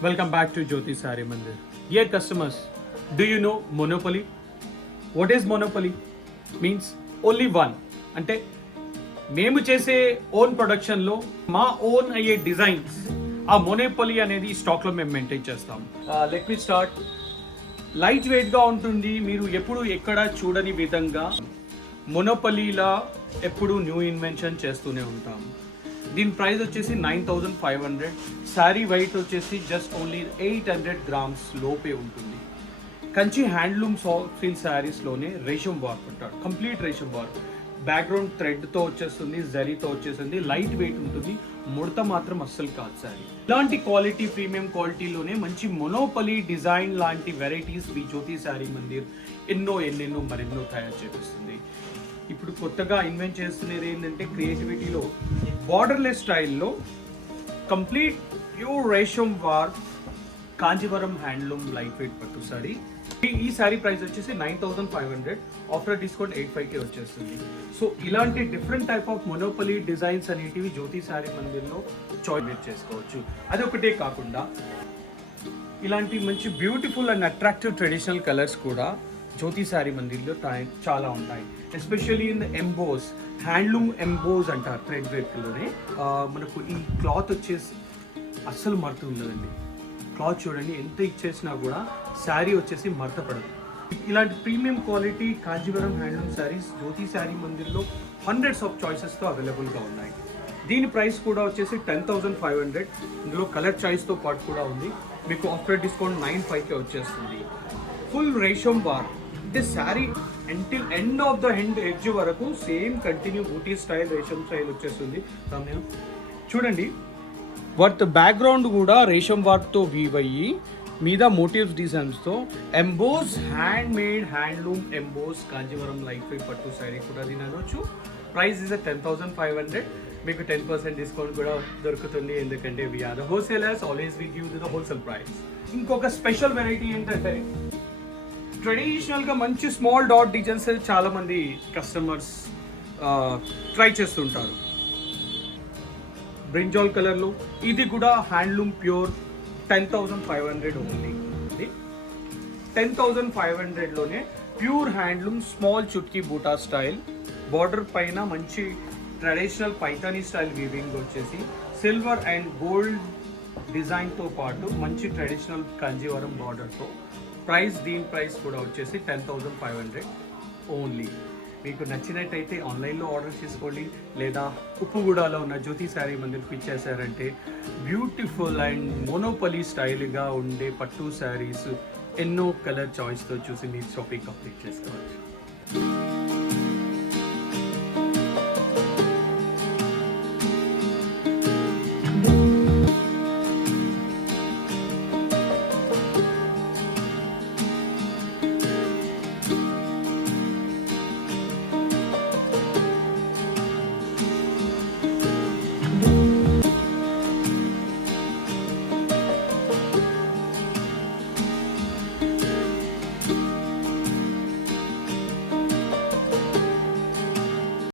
Welcome back to Jyoti Sari Mandir. Dear customers, do you know monopoly? What is monopoly? Means only one. అంటే మేము చేసే own ప్రొడక్షన్లో మా own అయ్యే designs ఆ మొనోపొలీ అనేది స్టాక్లో మేము మెయింటైన్ చేస్తాం. Let me start. లైట్ వెయిట్గా ఉంటుంది, మీరు ఎప్పుడు ఎక్కడ చూడని విధంగా మొనోపొలీలా ఎప్పుడు న్యూ ఇన్వెన్షన్ చేస్తూనే ఉంటాం. దీని ప్రైస్ వచ్చేసి 9,500. శారీ వెయిట్ వచ్చేసి జస్ట్ ఓన్లీ 800 grams లోపే ఉంటుంది. కంచి హ్యాండ్లూమ్ సాఫ్ట్ సిల్క్ శారీస్లోనే రేషం వర్క్ అంటారు, కంప్లీట్ రేషం వర్క్. బ్యాక్గ్రౌండ్ థ్రెడ్తో వచ్చేస్తుంది, జరీతో వచ్చేస్తుంది, లైట్ వెయిట్ ఉంటుంది, ముడత మాత్రం అస్సలు కాదు శారీ. ఇలాంటి క్వాలిటీ ప్రీమియం క్వాలిటీలోనే మంచి మొనోపొలీ డిజైన్ లాంటి వెరైటీస్ మీ జ్యోతి శారీ మందిర్ ఎన్నెన్నో మరెన్నో తయారు చేపిస్తుంది. ఇప్పుడు కొత్తగా ఇన్వెంట్ చేస్తున్నది ఏంటంటే క్రియేటివిటీలో బార్డర్లెస్ స్టైల్లో కంప్లీట్ ప్యూర్ రేషం work Kanjeevaram handloom light weight పట్టు సారీ. ఈ సారీ ప్రైస్ వచ్చేసి 9,500, ఆఫ్టర్ డిస్కౌంట్ 8,500 వచ్చేస్తుంది. సో ఇలాంటి different type of monopoly designs అనేటివి జ్యోతి సారీ మందిర్లో చాయిస్ చేసుకోవచ్చు. అది ఒకటే కాకుండా ఇలాంటి మంచి beautiful and attractive traditional colours కూడా జ్యోతి శారీ మందిర్లో చాలా ఉంటాయి. Especially in the emboss, handloom emboss అంటారు థ్రెడ్ వర్క్లోనే. మనకు ఈ క్లాత్ వచ్చేసి అస్సలు మడత ఉండదండి. క్లాత్ చూడండి, ఎంత ఇచ్చేసినా కూడా శారీ వచ్చేసి మడత పడదు. ఇలాంటి premium quality Kanjeevaram handloom saris Jyothi sari మందిర్లో హండ్రెడ్స్ ఆఫ్ చాయిసెస్తో అవైలబుల్గా ఉన్నాయి. దీని ప్రైస్ కూడా వచ్చేసి 10,500. ఇందులో కలర్ చాయిస్తో పాటు కూడా ఉంది. మీకు ఆఫ్టర్ డిస్కౌంట్ 9,500 వచ్చేస్తుంది. ఫుల్ రేషం బార్ అంటే sari until end of the edge వరకు సేమ్ కంటిన్యూ బూటీ స్టైల్ రేషం స్టైల్ వచ్చేస్తుంది. చూడండి, వర్త్ బ్యాక్గ్రౌండ్ కూడా రేషం వర్క్తో వీవ్ అయ్యి మీద మోటివ్స్ డిజైన్స్తో emboss hand made handloom emboss Kanjeevaram light weight పట్టు శారీ కూడా తినవచ్చు. Price is 10,500. మీకు 10% డిస్కౌంట్ కూడా దొరుకుతుంది, ఎందుకంటే we are the wholesalers, always we give the wholesale price. ఇంకొక స్పెషల్ వెరైటీ ఏంటంటే ట్రెడిషనల్గా మంచి స్మాల్ డాట్ డిజైన్స్ చాలామంది కస్టమర్స్ ట్రై చేస్తుంటారు. బ్రింజాల్ కలర్లో ఇది కూడా హ్యాండ్లూమ్ ప్యూర్ 10,500 ఓన్లీ. 10,500లోనే ప్యూర్ హ్యాండ్లూమ్ స్మాల్ చుట్కీ బూటా స్టైల్, బార్డర్ పైన మంచి ట్రెడిషనల్ పైతానీ స్టైల్ వీవింగ్ వచ్చేసి సిల్వర్ అండ్ గోల్డ్ డిజైన్తో పాటు మంచి ట్రెడిషనల్ కాంజీవరం బార్డర్తో. దీని ప్రైస్ కూడా వచ్చేసి 10,500 ఓన్లీ. మీకు నచ్చినట్టయితే ఆన్లైన్లో ఆర్డర్ చేసుకోండి, లేదా ఉప్పుగూడలో ఉన్న జ్యోతి శారీ మందిర్కి ఇచ్చేసారంటే బ్యూటిఫుల్ అండ్ మోనోపొలీ స్టైల్గా ఉండే పట్టు శారీస్ ఎన్నో కలర్ చాయిస్తో చూసి మీరు షాపింగ్ కంప్లీట్ చేసుకోవచ్చు.